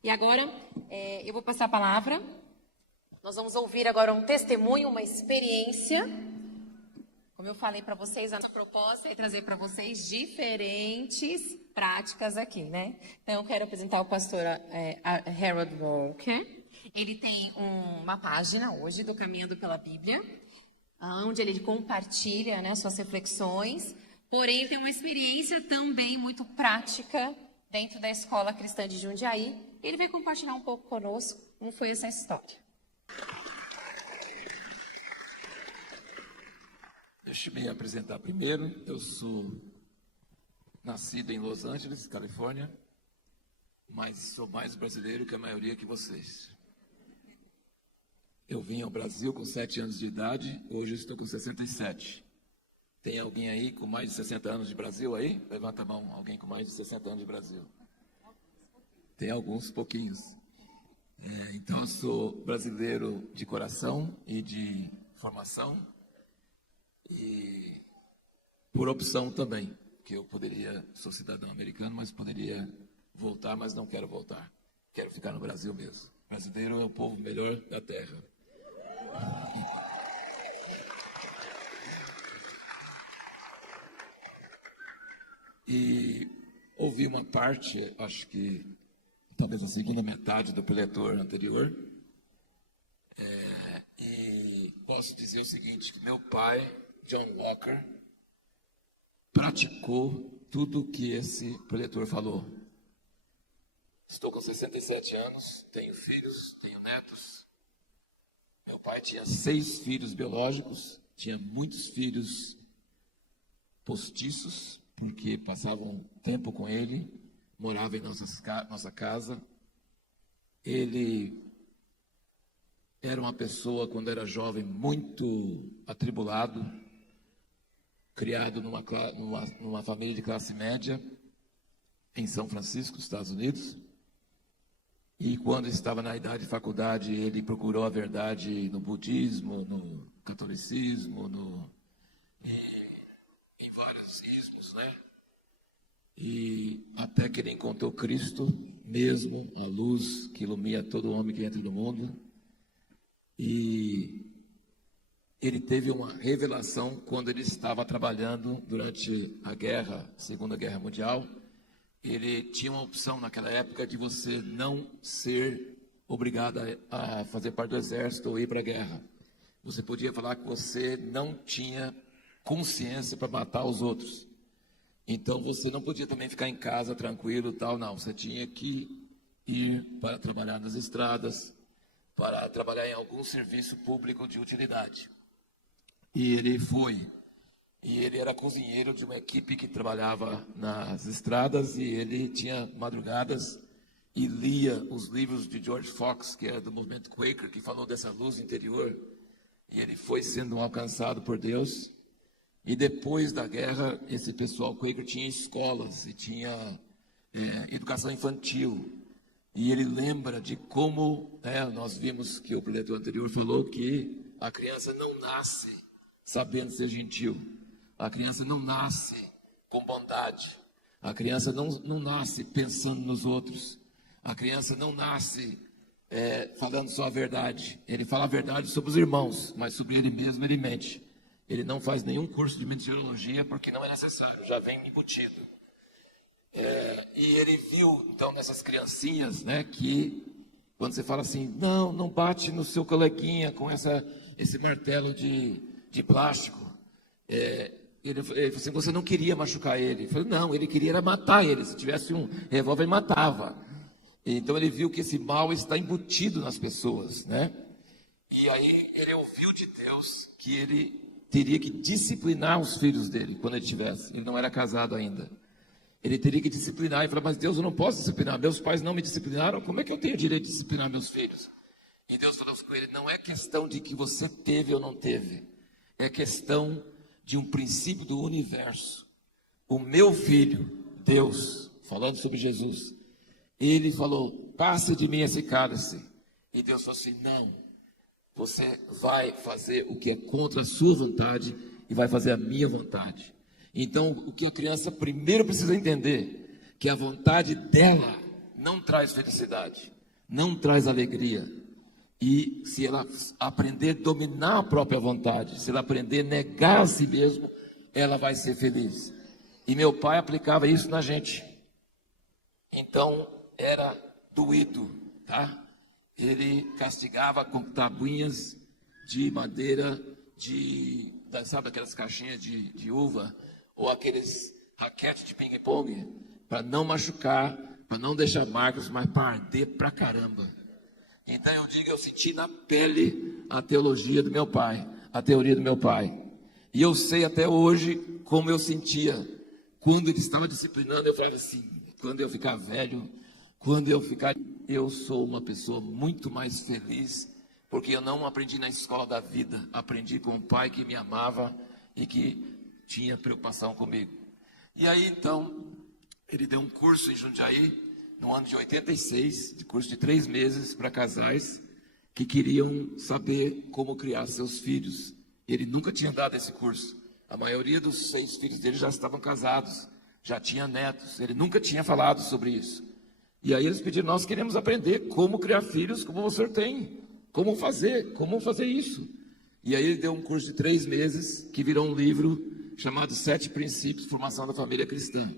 E agora, eu vou passar a palavra. Nós vamos ouvir agora um testemunho, uma experiência. Como eu falei para vocês, a nossa proposta é trazer para vocês diferentes práticas aqui, né? Então, eu quero apresentar o pastor Harold Walker. Ele tem uma página hoje do Caminhando pela Bíblia, onde ele compartilha, né, suas reflexões. Porém, ele tem uma experiência também muito prática dentro da Escola Cristã de Jundiaí. Ele vai compartilhar um pouco conosco como foi essa história. Deixa eu me apresentar primeiro. Eu sou nascido em Los Angeles, Califórnia, mas sou mais brasileiro que a maioria de vocês. Eu vim ao Brasil com 7 anos de idade, hoje eu estou com 67. Tem alguém aí com mais de 60 anos de Brasil aí? Levanta a mão, alguém com mais de 60 anos de Brasil. Tem alguns, pouquinhos. Então eu sou brasileiro de coração e de formação. E por opção também, que eu sou cidadão americano, mas poderia voltar, mas não quero voltar. Quero ficar no Brasil mesmo. Brasileiro é o povo melhor da terra. E ouvi uma parte, acho que talvez a segunda metade do preletor anterior, e posso dizer o seguinte, que meu pai, John Walker, praticou tudo o que esse preletor falou. Estou com 67 anos, tenho filhos, tenho netos. Meu pai tinha 6 filhos biológicos, tinha muitos filhos postiços, porque passavam tempo com ele, morava em nossa casa. Ele era uma pessoa, quando era jovem, muito atribulado, criado numa família de classe média, em São Francisco, Estados Unidos. E quando estava na idade de faculdade, ele procurou a verdade no budismo, no catolicismo, em vários ismos, né? E até que ele encontrou Cristo mesmo, a luz que ilumina todo homem que entra no mundo. E ele teve uma revelação quando ele estava trabalhando durante a Segunda Guerra Mundial. Ele tinha uma opção naquela época de você não ser obrigado a fazer parte do exército ou ir para a guerra. Você podia falar que você não tinha consciência para matar os outros. Então você não podia também ficar em casa tranquilo, tal, não. Você tinha que ir para trabalhar nas estradas, para trabalhar em algum serviço público de utilidade. E ele foi. E ele era cozinheiro de uma equipe que trabalhava nas estradas, e ele tinha madrugadas e lia os livros de George Fox, que era do movimento Quaker, que falou dessa luz interior. E ele foi sendo alcançado por Deus. E depois da guerra, esse pessoal Quaker tinha escolas e tinha educação infantil. E ele lembra de como, nós vimos que o preletor anterior falou que a criança não nasce sabendo ser gentil. A criança não nasce com bondade. A criança não nasce pensando nos outros. A criança não nasce falando só a verdade. Ele fala a verdade sobre os irmãos, mas sobre ele mesmo ele mente. Ele não faz nenhum curso de meteorologia porque não é necessário, já vem embutido. E ele viu, então, nessas criancinhas, né, que quando você fala assim, não bate no seu coleguinha com esse martelo de plástico. Ele falou assim, você não queria machucar ele. Ele falou, não, ele queria era matar ele. Se tivesse um revólver, ele matava. Então ele viu que esse mal está embutido nas pessoas, né? E aí ele ouviu de Deus que ele teria que disciplinar os filhos dele quando ele tivesse. Ele não era casado ainda. Ele teria que disciplinar. E falou, mas Deus, eu não posso disciplinar. Meus pais não me disciplinaram. Como é que eu tenho direito de disciplinar meus filhos? E Deus falou com ele, não é questão de que você teve ou não teve. É questão de um princípio do universo. O meu filho, Deus, falando sobre Jesus, ele falou, passa de mim esse cálice. E Deus falou assim, não, você vai fazer o que é contra a sua vontade e vai fazer a minha vontade. Então, o que a criança primeiro precisa entender, que a vontade dela não traz felicidade, não traz alegria. E se ela aprender a dominar a própria vontade, se ela aprender a negar a si mesmo, ela vai ser feliz. E meu pai aplicava isso na gente. Então, era doído, tá? Ele castigava com tabuinhas de madeira, sabe aquelas caixinhas de uva, ou aqueles raquetes de ping-pong, para não machucar, para não deixar marcas, mas para arder pra caramba. Então eu senti na pele a teologia do meu pai, a teoria do meu pai. E eu sei até hoje como eu sentia. Quando ele estava disciplinando, eu falava assim, quando eu ficar velho, eu sou uma pessoa muito mais feliz, porque eu não aprendi na escola da vida, aprendi com um pai que me amava e que tinha preocupação comigo. E aí então, ele deu um curso em Jundiaí, no ano de 86, de curso de 3 meses para casais que queriam saber como criar seus filhos. Ele nunca tinha dado esse curso. A maioria dos 6 filhos dele já estavam casados, já tinha netos. Ele nunca tinha falado sobre isso. E aí eles pediram, nós queremos aprender como criar filhos como o senhor tem. Como fazer isso. E aí ele deu um curso de 3 meses, que virou um livro chamado 7 Princípios de Formação da Família Cristã.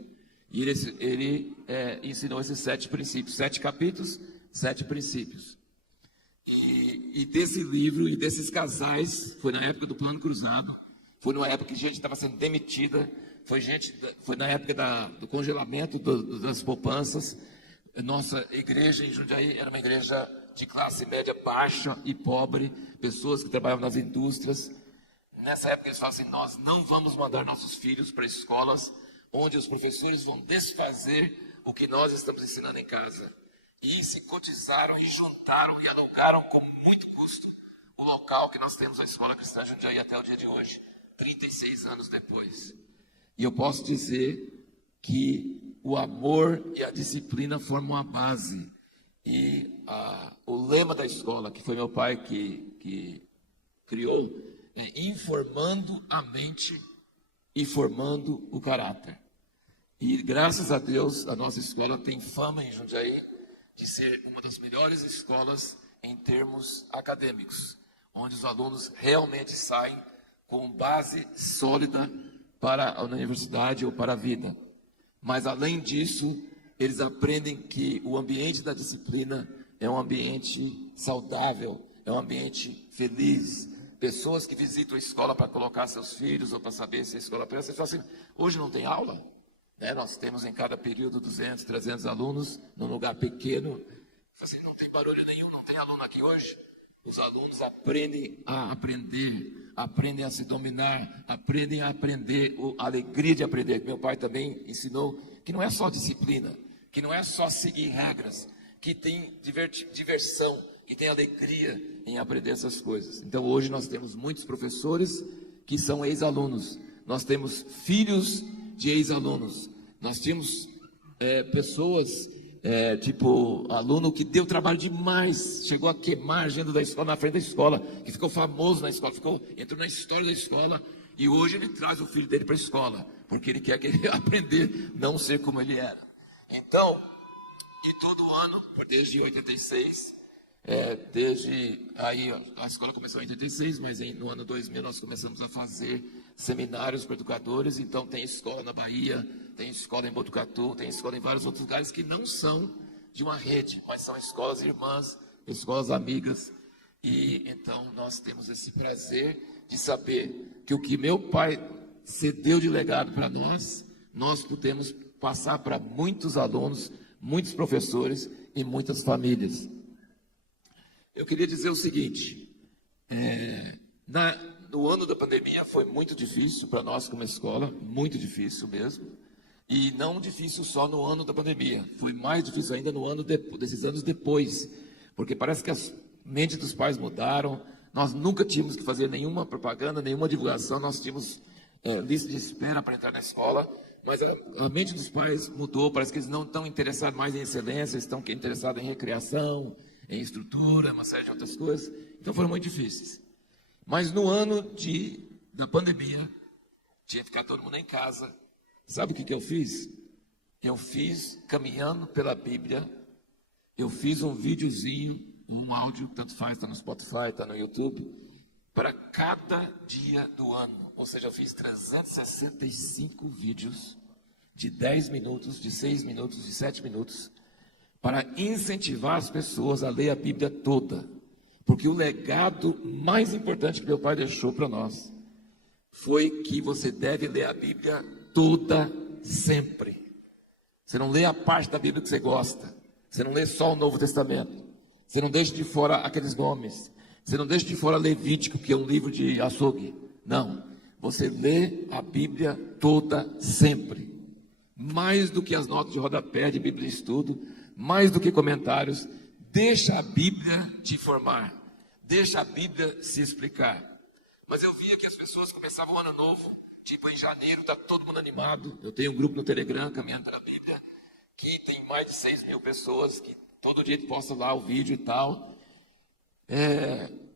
E ele ensinou esses 7 princípios, 7 capítulos, 7 princípios. E desse livro e desses casais, foi na época do Plano Cruzado, foi numa época que gente estava sendo demitida, foi na época do congelamento das poupanças. Nossa igreja em Jundiaí era uma igreja de classe média baixa e pobre, pessoas que trabalhavam nas indústrias. Nessa época eles falavam assim, nós não vamos mandar nossos filhos para escolas onde os professores vão desfazer o que nós estamos ensinando em casa. E se cotizaram e juntaram e alugaram com muito custo o local que nós temos a Escola Cristã Jundiaí até o dia de hoje, 36 anos depois. E eu posso dizer que o amor e a disciplina formam a base. E o lema da escola, que foi meu pai que criou, é informando a mente e formando o caráter. E graças a Deus, a nossa escola tem fama em Jundiaí de ser uma das melhores escolas em termos acadêmicos, onde os alunos realmente saem com base sólida para a universidade ou para a vida. Mas além disso, eles aprendem que o ambiente da disciplina é um ambiente saudável, é um ambiente feliz. Pessoas que visitam a escola para colocar seus filhos ou para saber se a escola pensa, você fala assim, hoje não tem aula? Nós temos em cada período 200, 300 alunos, num lugar pequeno. Assim, não tem barulho nenhum, não tem aluno aqui hoje. Os alunos aprendem a aprender, aprendem a se dominar, aprendem a aprender, a alegria de aprender. Meu pai também ensinou que não é só disciplina, que não é só seguir regras, que tem diversão, que tem alegria em aprender essas coisas. Então hoje nós temos muitos professores que são ex-alunos, nós temos filhos de ex-alunos, nós tínhamos pessoas, tipo aluno que deu trabalho demais, chegou a queimar a agenda da escola, na frente da escola, que ficou famoso na escola, entrou na história da escola, e hoje ele traz o filho dele para a escola, porque ele quer que ele aprender, não ser como ele era. Então, e todo ano, desde 86, desde aí a escola começou em 86, mas no ano 2000 nós começamos a fazer seminários para educadores. Então tem escola na Bahia, tem escola em Botucatu, tem escola em vários outros lugares que não são de uma rede, mas são escolas irmãs, escolas amigas. E então nós temos esse prazer de saber que o que meu pai cedeu de legado para nós, nós podemos passar para muitos alunos, muitos professores e muitas famílias. Eu queria dizer o seguinte, no ano da pandemia foi muito difícil para nós como escola, muito difícil mesmo, e não difícil só no ano da pandemia, foi mais difícil ainda no ano desses anos depois, porque parece que as mentes dos pais mudaram, nós nunca tínhamos que fazer nenhuma propaganda, nenhuma divulgação, nós tínhamos lista de espera para entrar na escola, mas a mente dos pais mudou, parece que eles não estão interessados mais em excelência, estão interessados em recreação, em estrutura, uma série de outras coisas. Então foram muito difíceis. Mas no ano da pandemia, tinha que ficar todo mundo em casa. Sabe o que eu fiz? Eu fiz caminhando pela Bíblia eu fiz um videozinho, um áudio, tanto faz, está no Spotify, está no YouTube, para cada dia do ano. Ou seja, eu fiz 365 vídeos de 10 minutos, de 6 minutos, de 7 minutos, para incentivar as pessoas a ler a Bíblia toda. Porque o legado mais importante que meu pai deixou para nós foi que você deve ler a Bíblia toda, sempre. Você não lê a parte da Bíblia que você gosta. Você não lê só o Novo Testamento. Você não deixa de fora aqueles nomes. Você não deixa de fora Levítico, que é um livro de açougue. Não. Você lê a Bíblia toda, sempre. Mais do que as notas de rodapé de Bíblia de estudo, mais do que comentários. Deixa a Bíblia te formar. Deixa a Bíblia se explicar. Mas eu via que as pessoas começavam o ano novo, tipo em janeiro, está todo mundo animado. Eu tenho um grupo no Telegram, Caminhando pela Bíblia, que tem mais de 6 mil pessoas, que todo dia postam lá o vídeo e tal.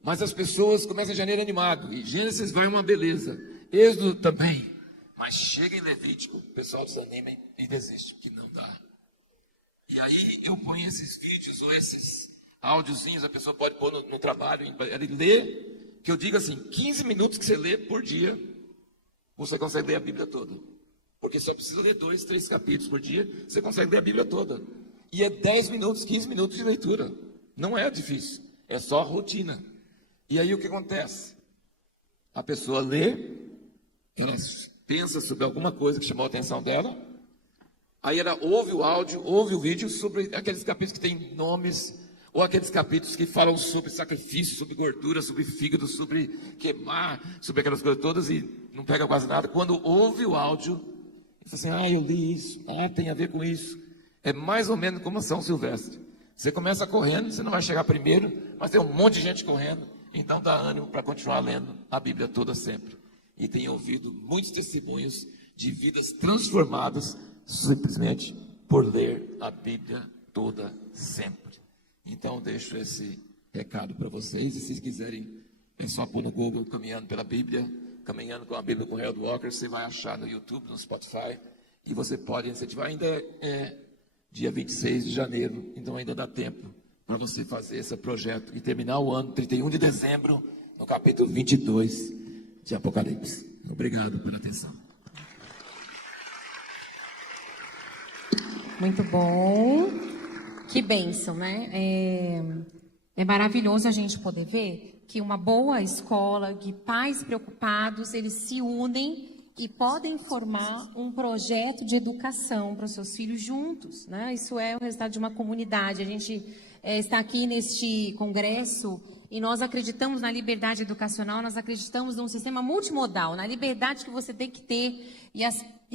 Mas as pessoas começam em janeiro animado, e Gênesis vai uma beleza, Êxodo também. Mas chega em Levítico, o pessoal desanima e desiste, que não dá. E aí eu ponho esses vídeos ou esses áudiozinhos, a pessoa pode pôr no trabalho, ele lê, que eu digo assim, 15 minutos que você lê por dia, você consegue ler a Bíblia toda. Porque só precisa ler 2, 3 capítulos por dia, você consegue ler a Bíblia toda. E é 10 minutos, 15 minutos de leitura. Não é difícil, é só rotina. E aí o que acontece? A pessoa lê, ela pensa sobre alguma coisa que chamou a atenção dela, aí ela ouve o áudio, ouve o vídeo sobre aqueles capítulos que têm nomes, ou aqueles capítulos que falam sobre sacrifício, sobre gordura, sobre fígado, sobre queimar, sobre aquelas coisas todas, e não pega quase nada. Quando ouve o áudio, ele fala assim, eu li isso, tem a ver com isso. É mais ou menos como São Silvestre. Você começa correndo, você não vai chegar primeiro, mas tem um monte de gente correndo, então dá ânimo para continuar lendo a Bíblia toda sempre. E tenho ouvido muitos testemunhos de vidas transformadas simplesmente por ler a Bíblia toda sempre. Então eu deixo esse recado para vocês, e se quiserem, é só pôr no Google Caminhando pela Bíblia, Caminhando com a Bíblia com Harold Walker, você vai achar no YouTube, no Spotify, e você pode incentivar. Ainda é dia 26 de janeiro, então ainda dá tempo para você fazer esse projeto e terminar o ano, 31 de dezembro, no capítulo 22 de Apocalipse. Obrigado pela atenção. Muito bom. Que bênção, né? É maravilhoso a gente poder ver que uma boa escola, que pais preocupados, eles se unem e podem formar um projeto de educação para os seus filhos juntos, né? Isso é o resultado de uma comunidade. A gente está aqui neste congresso e nós acreditamos na liberdade educacional, nós acreditamos num sistema multimodal, na liberdade que você tem que ter, e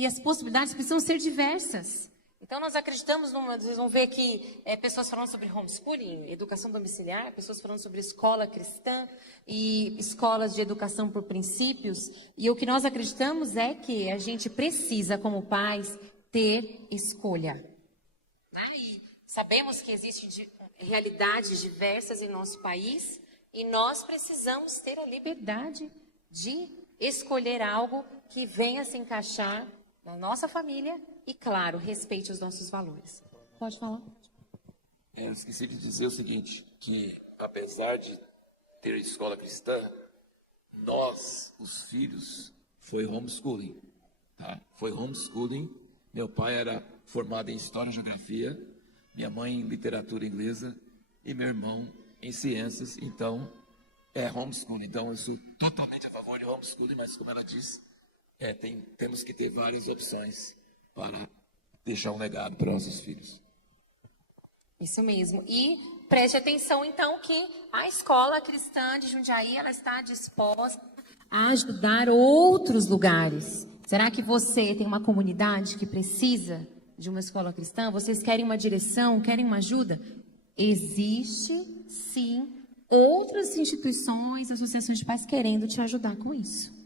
as possibilidades precisam ser diversas. Então, nós acreditamos, vocês vão ver que pessoas falando sobre homeschooling, educação domiciliar, pessoas falando sobre escola cristã e escolas de educação por princípios. E o que nós acreditamos é que a gente precisa, como pais, ter escolha. Né? E sabemos que existem realidades diversas em nosso país e nós precisamos ter a liberdade de escolher algo que venha se encaixar na nossa família e, claro, respeite os nossos valores. Pode falar? Eu esqueci de dizer o seguinte, que apesar de ter escola cristã, nós, os filhos, foi homeschooling. Tá? Foi homeschooling. Meu pai era formado em História e Geografia, minha mãe em Literatura Inglesa e meu irmão em Ciências. Então, é homeschooling. Então, eu sou totalmente a favor de homeschooling, mas como ela disse, temos que ter várias opções para deixar um legado para nossos filhos. Isso mesmo. E preste atenção, então, que a escola cristã de Jundiaí, ela está disposta a ajudar outros lugares. Será que você tem uma comunidade que precisa de uma escola cristã? Vocês querem uma direção, querem uma ajuda? Existe, sim, outras instituições, associações de pais querendo te ajudar com isso.